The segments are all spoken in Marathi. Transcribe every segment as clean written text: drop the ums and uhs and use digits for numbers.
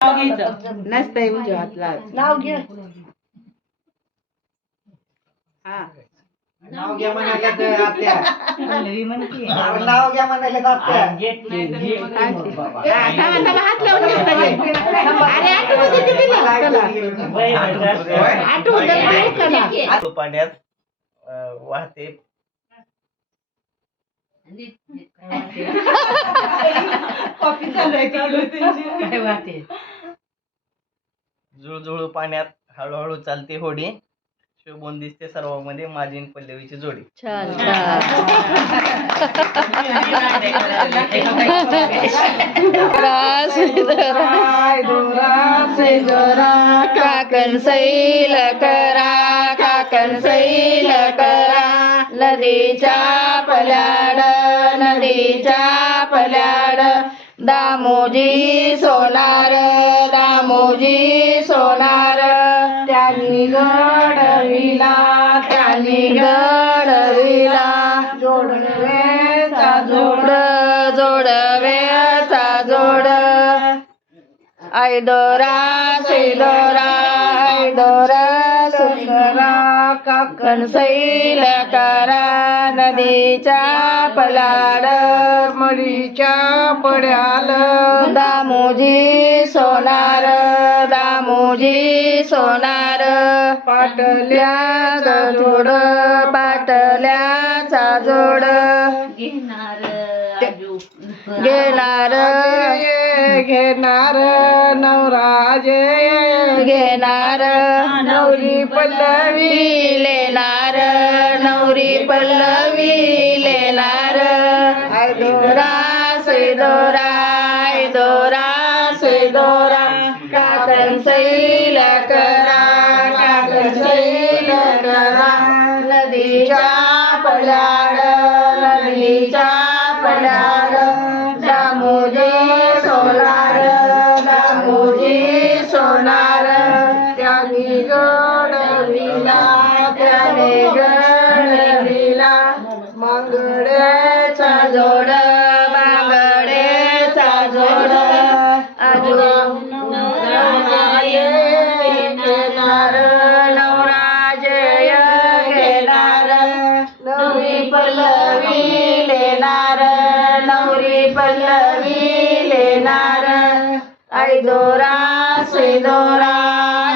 नसतंय उजव्या हातला नाव घे. हा नाव घ्या म्हणाले तर आत्या. पल्लवी म्हणते अरे नाव घ्या म्हणाले तर आत्या. हात लावून दिसतं ते. अरे आठवू दे किती ना त्याला. आठवू दे त्याला. पाण्यात वाहते. कॉपी चालू आहे काय वाटते जुळजुळू पाण्यात हळूहळू चालते होडी. शोभून दिसते सर्वांमध्ये माझी आणि पल्लवीची जोडी. छान काकण सैल करा काकण सैल करा नदीच्या पल्याड नदीच्या पल्याड दामोजी सोनार दामोजी सोनार त्यांनी घडविला त्यांनी घडविला जोडवेचा जोड जोडवेचा जोड ऐदोरा सैदोरा ऐदोरा सुंदरा काकण सैल करा नदीच्या पलाड मडीच्या पड्याल दामोजी सोनार दामोजी सोनार पाटल्याचा जोड पाटल्याचा जोड घेणार घेणार नवराजे घेणार नवरी पल्लवी लेणार नवरी पल्लवी लेणार ऐदोरा सैदोरा ऐदोरा सैदोरा काकण सैल करा काकण सैल करा नदीच्या पल्याड नदीच्या पल्याड दामोजी सोनार दामोजी सोनार त्यांनी घडविला त्याने घडविला मंगळेचा जोड बांगडेचा जोड अजून घेणार नवराजय घेणार नवरी पल्लवी लेणार नवरी पल्लवी लेणार ऐदोरा सैदोरा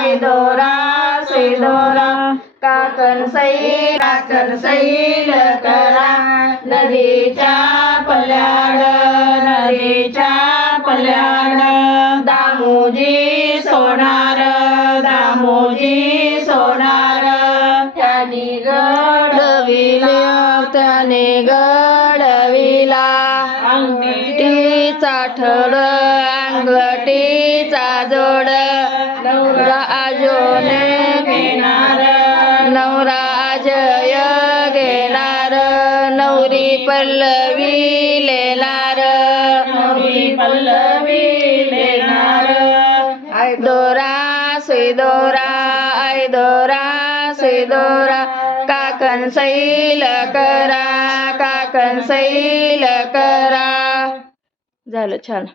ऐदोरा सैदोरा काकण सैल करा नदीच्या पल्याड नदीच्या पल्याड दामोजी सोनार दामोजी सोनार त्याने घडविला त्याने घडविला अंगठीचा ठड अंगठीचा जोड नवरा अजोने घेणार नवरा अजय घेणार नवरी पल्लवी लेणार नवरी पल्लवी लेणार ऐदोरा सैदोरा ऐदोरा सैदोरा काकण सैल करा काकण सैल करा झालं छान.